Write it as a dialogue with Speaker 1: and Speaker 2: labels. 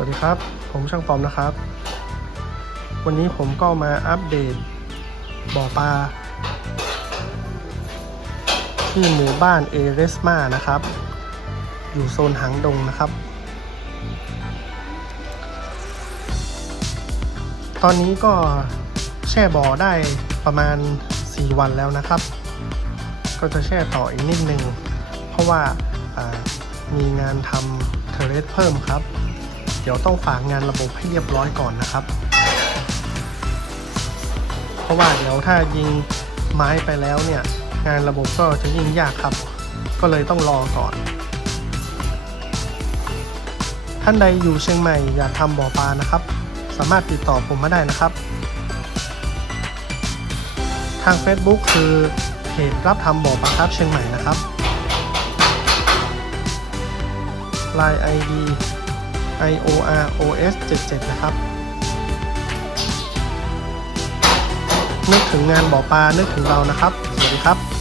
Speaker 1: วัสดีครับ ผมช่างปอมนะครับ วันนี้ผมก็มาอัปเดตบ่อปลาที่หมู่บ้านเอเรสมานะครับ อยู่โซนหางดงนะครับ ตอนนี้ก็แช่บ่อได้ประมาณ 4 วันแล้วนะครับ ก็จะแช่ต่ออีกนิดนึง เพราะว่ามีงานทำเทเลสเพิ่มครับ ดี๋ยวต้องฝากงานระบบให้เรียบร้อยก่อนนะครับ เพราะว่าเดี๋ยวถ้ายิงไม้ไปแล้วเนี่ย งานระบบก็จะยิ่งยากครับ ก็เลยต้องรอก่อน ท่านใดอยู่เชียงใหม่อยากทำบ่อปลานะครับ สามารถติดต่อผมมาได้นะครับ ทาง Facebook คือเพจรับทำบ่อปลาครับเชียงใหม่นะครับ Line ID IOROS 77 นะครับ นึกถึงงานบ่อปลา นึกถึงเรานะครับ สวัสดีครับ